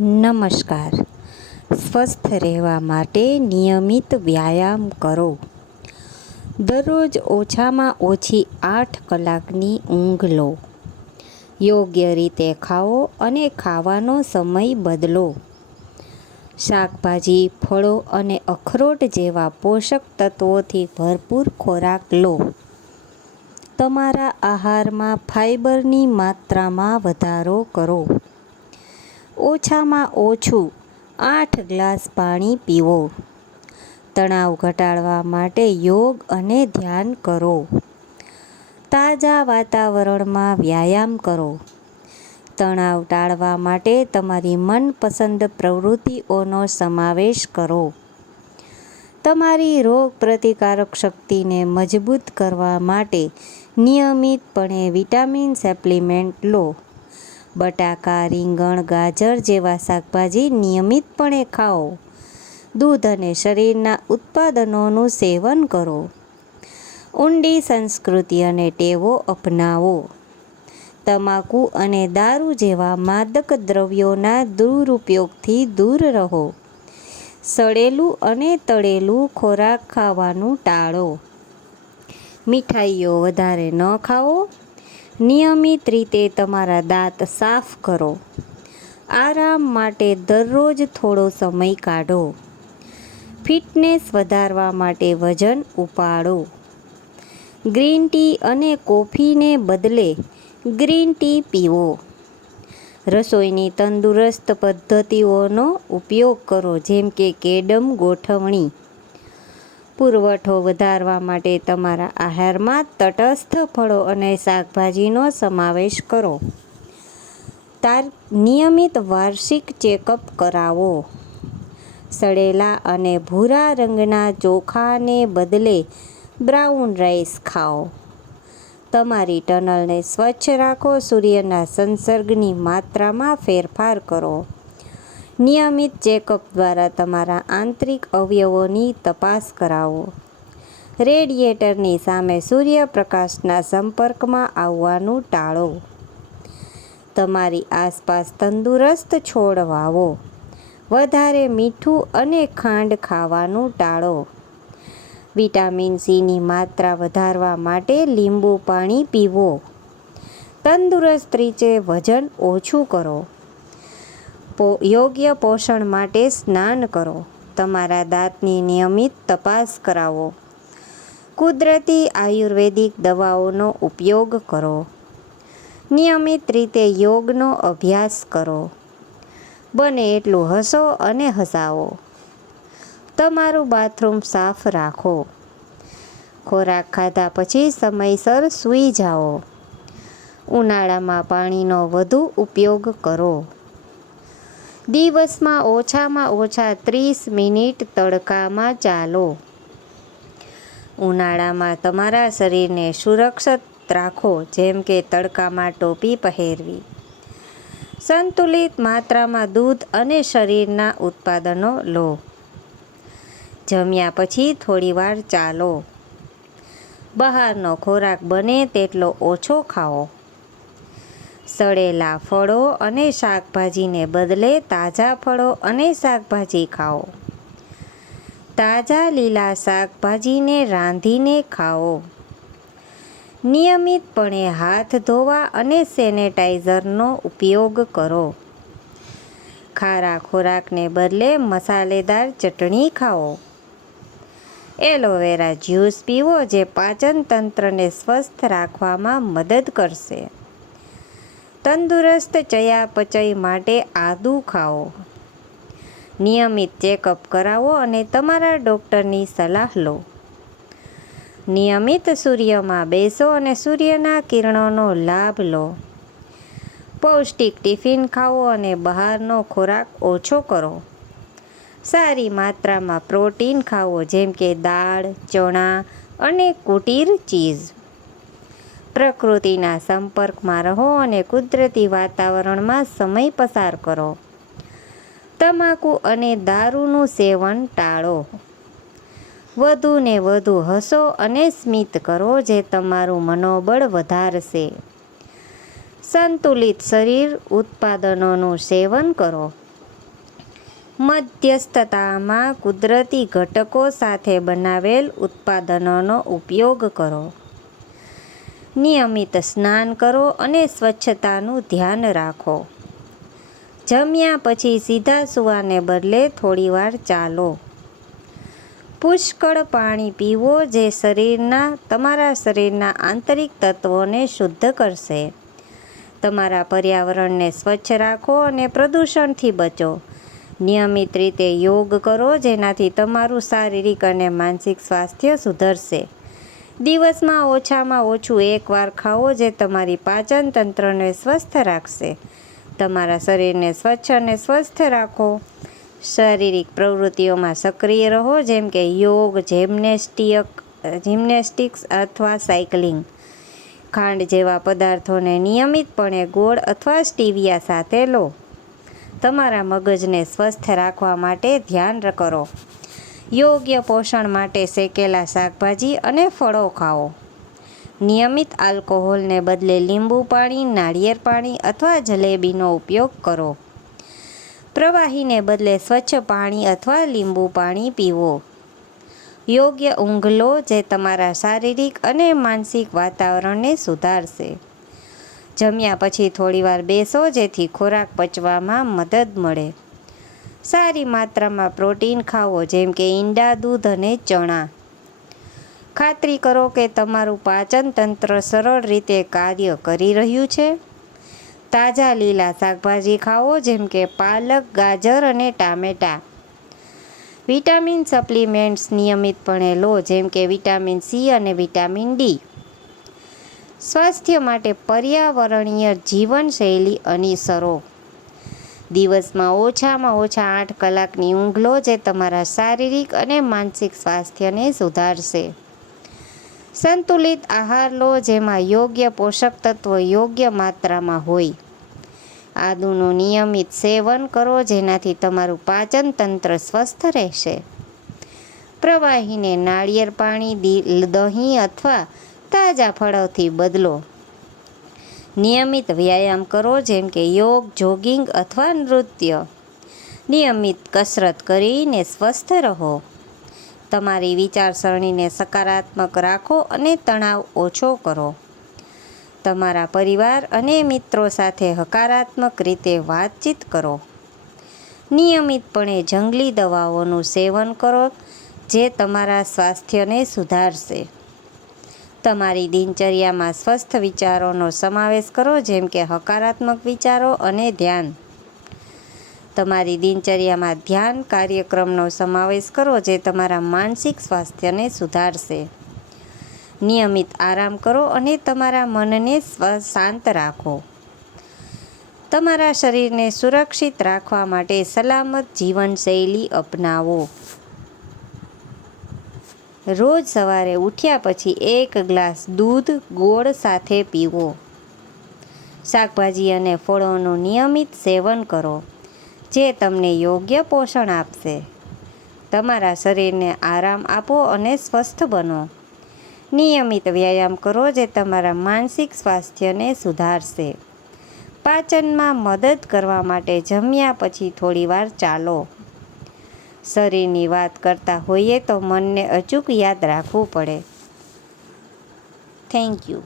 નમસ્કાર. સ્વસ્થ રહેવા માટે નિયમિત વ્યાયામ કરો. દરરોજ ઓછામાં ઓછી આઠ કલાકની ઊંઘ લો. યોગ્ય રીતે ખાઓ અને ખાવાનો સમય બદલો. શાકભાજી, ફળો અને અખરોટ જેવા પોષક તત્વોથી ભરપૂર ખોરાક લો. તમારા આહારમાં ફાઇબરની માત્રામાં વધારો કરો. ઓછામાં ઓછું આઠ ગ્લાસ પાણી પીવો. તણાવ ઘટાડવા માટે યોગ અને ધ્યાન કરો. તાજા વાતાવરણમાં વ્યાયામ કરો. તણાવ ટાળવા માટે તમારી મનપસંદ પ્રવૃત્તિઓનો સમાવેશ કરો. તમારી રોગ પ્રતિકારક શક્તિને મજબૂત કરવા માટે નિયમિતપણે વિટામિન સપ્લિમેન્ટ લો. બટાકા, રીંગણ, ગાજર જેવા શાકભાજી નિયમિતપણે ખાઓ. દૂધ અને શરીરના ઉત્પાદનોનું સેવન કરો. ઊંડી સંસ્કૃતિ અને ટેવો અપનાવો. તમાકુ અને દારૂ જેવા માદક દ્રવ્યોના દુરુપયોગથી દૂર રહો. સડેલું અને તળેલું ખોરાક ખાવાનું ટાળો. મીઠાઈઓ વધારે ન ખાઓ. નિયમિત રીતે તમારા દાંત સાફ કરો. આરામ માટે દરરોજ થોડો સમય કાઢો. ફિટનેસ વધારવા માટે વજન ઉપાડો. ગ્રીન ટી અને કોફીને બદલે ગ્રીન ટી પીવો. રસોઈની તંદુરસ્ત પદ્ધતિઓનો ઉપયોગ કરો, જેમ કે કેડમ ગોઠવણી પુરવઠો વધારવા માટે તમારા આહારમાં તટસ્થ ફળો અને શાકભાજીનો સમાવેશ કરો. તાર નિયમિત વાર્ષિક ચેકઅપ કરાવો. સડેલા અને ભૂરા રંગના ચોખાને બદલે બ્રાઉન રાઈસ ખાઓ. તમારી ટનલને સ્વચ્છ રાખો, સૂર્યના સંસર્ગની માત્રામાં ફેરફાર કરો. નિયમિત ચેકઅપ દ્વારા તમારા આંતરિક અવયવોની તપાસ કરાવો. રેડિયેટરની સામે સૂર્યપ્રકાશના સંપર્કમાં આવવાનું ટાળો. તમારી આસપાસ તંદુરસ્ત છોડ વાવો. વધારે મીઠું અને ખાંડ ખાવાનું ટાળો. વિટામિન સીની માત્રા વધારવા માટે લીંબુ પાણી પીવો. તંદુરસ્ત રીતે વજન ઓછું કરો. યોગ્ય પોષણ માટે સ્નાન કરો. તમારા દાંતની નિયમિત તપાસ કરાવો. કુદરતી આયુર્વેદિક દવાઓનો ઉપયોગ કરો. નિયમિત રીતે યોગનો અભ્યાસ કરો. બને એટલું હસો અને હસાવો. તમારું બાથરૂમ સાફ રાખો. ખોરાક ખાધા પછી સમયસર સૂઈ જાઓ. ઉનાળામાં પાણીનો વધુ ઉપયોગ કરો. દિવસમાં ઓછામાં ઓછા ત્રીસ મિનિટ તડકામાં ચાલો. ઉનાળામાં તમારા શરીરને સુરક્ષિત રાખો, જેમ કે તડકામાં ટોપી પહેરવી. સંતુલિત માત્રામાં દૂધ અને શરીરના ઉત્પાદનો લો. જમ્યા પછી થોડીવાર ચાલો. બહારનો ખોરાક બને તેટલો ઓછો ખાઓ. સડેલા ફળો અને શાકભાજીને બદલે તાજા ફળો અને શાકભાજી ખાઓ. તાજા લીલા શાકભાજીને રાંધીને ખાઓ. નિયમિતપણે હાથ ધોવા અને સેનેટાઈઝરનો ઉપયોગ કરો. ખારા ખોરાકને બદલે મસાલેદાર ચટણી ખાઓ. એલોવેરા જ્યુસ પીવો જે પાચન તંત્રને સ્વસ્થ રાખવામાં મદદ કરશે. તંદુરસ્ત ચયાપચય માટે આદુ ખાઓ. નિયમિત ચેકઅપ કરાવો અને તમારા ડૉક્ટરની સલાહ લો. નિયમિત સૂર્યમાં બેસો અને સૂર્યના કિરણોનો લાભ લો. પૌષ્ટિક ટિફિન ખાઓ અને બહારનો ખોરાક ઓછો કરો. સારી માત્રામાં પ્રોટીન ખાવો જેમ કે દાળ, ચણા અને કુટીર ચીઝ. પ્રકૃતિના સંપર્કમાં રહો અને કુદરતી વાતાવરણમાં સમય પસાર કરો. તમાકુ અને દારૂનું સેવન ટાળો. વધુને વધુ હસો અને સ્મિત કરો જે તમારું મનોબળ વધારશે. સંતુલિત શરીર ઉત્પાદનોનું સેવન કરો. મધ્યસ્થતામાં કુદરતી ઘટકો સાથે બનાવેલ ઉત્પાદનોનો ઉપયોગ કરો. નિયમિત સ્નાન કરો અને સ્વચ્છતાનું ધ્યાન રાખો. જમ્યા પછી સીધા સૂવાને બદલે થોડીવાર ચાલો. પુષ્કળ પાણી પીવો જે શરીરના, તમારા શરીરના આંતરિક તત્વોને શુદ્ધ કરશે. તમારા પર્યાવરણને સ્વચ્છ રાખો અને પ્રદૂષણથી બચો. નિયમિત રીતે યોગ કરો જેનાથી તમારું શારીરિક અને માનસિક સ્વાસ્થ્ય સુધરશે. દિવસમાં ઓછામાં ઓછું એકવાર ખાવો જે તમારી પાચન તંત્રને સ્વસ્થ રાખશે. તમારા શરીરને સ્વચ્છ અને સ્વસ્થ રાખો. શારીરિક પ્રવૃત્તિઓમાં સક્રિય રહો, જેમ કે યોગ જિમ્નેસ્ટિક જિમ્નેસ્ટિક્સ અથવા સાયકલિંગ. ખાંડ જેવા પદાર્થોને નિયમિતપણે ગોળ અથવા સ્ટીવિયા સાથે લો. તમારા મગજને સ્વસ્થ રાખવા માટે ધ્યાન કરો. યોગ્ય પોષણ માટે શેકેલા શાકભાજી અને ફળો ખાઓ. નિયમિત આલ્કોહોલને બદલે લીંબુ પાણી, નાળિયેર પાણી અથવા જલેબીનો ઉપયોગ કરો. પ્રવાહીને બદલે સ્વચ્છ પાણી અથવા લીંબુ પાણી પીવો. યોગ્ય ઊંઘ લો જે તમારા શારીરિક અને માનસિક વાતાવરણને સુધારશે. જમ્યા પછી થોડીવાર બેસો જેથી ખોરાક પચવામાં મદદ મળે. સારી માત્રામાં પ્રોટીન ખાવો, જેમ કે ઈંડા, દૂધ અને ચણા. ખાતરી કરો કે તમારું પાચન તંત્ર સરળ રીતે કાર્ય કરી રહ્યું છે. તાજા લીલા શાકભાજી ખાઓ, જેમ કે પાલક, ગાજર અને ટામેટાં. વિટામિન સપ્લિમેન્ટ્સ નિયમિતપણે લો, જેમ કે વિટામિન સી અને વિટામિન ડી. સ્વાસ્થ્ય માટે પર્યાવરણીય જીવનશૈલી અનુસરો. દિવસમાં ઓછામાં ઓછા આઠ કલાકની ઊંઘ લો જે તમારા શારીરિક અને માનસિક સ્વાસ્થ્યને સુધારશે. સંતુલિત આહાર લો જેમાં યોગ્ય પોષક તત્વો યોગ્ય માત્રામાં હોય. આદુનું નિયમિત સેવન કરો જેનાથી તમારું પાચન તંત્ર સ્વસ્થ રહેશે. પ્રવાહીને નાળિયેર પાણી દહીં અથવા તાજા ફળોથી બદલો. નિયમિત વ્યાયામ કરો, જેમ કે યોગ, જોગિંગ અથવા નૃત્ય. નિયમિત કસરત કરીને સ્વસ્થ રહો. તમારી વિચારસરણીને સકારાત્મક રાખો અને તણાવ ઓછો કરો. તમારા પરિવાર અને મિત્રો સાથે હકારાત્મક રીતે વાતચીત કરો. નિયમિતપણે જંગલી દવાઓનું સેવન કરો, જે તમારા સ્વાસ્થ્યને સુધારશે. તમારી દિનચર્યામાં સ્વસ્થ વિચારોનો સમાવેશ કરો, જેમ કે હકારાત્મક વિચારો અને ધ્યાન. તમારી દિનચર્યામાં ધ્યાન કાર્યક્રમનો સમાવેશ કરો, જે તમારા માનસિક સ્વાસ્થ્યને સુધારશે. નિયમિત આરામ કરો અને તમારા મનને શાંત રાખો. તમારા શરીરને સુરક્ષિત રાખવા માટે સલામત જીવનશૈલી અપનાવો. રોજ સવારે ઉઠ્યા પછી એક ગ્લાસ દૂધ ગોળ સાથે પીવો. શાકભાજી અને ફળોનું નિયમિત સેવન કરો, જે તમને યોગ્ય પોષણ આપશે. તમારા શરીરને આરામ આપો અને સ્વસ્થ બનો. નિયમિત વ્યાયામ કરો જે તમારા માનસિક સ્વાસ્થ્યને સુધારશે. પાચનમાં મદદ કરવા માટે જમ્યા પછી થોડીવાર ચાલો. શરીરની વાત કરતા હોઈએ તો મનને અચૂક યાદ રાખવું પડે. Thank you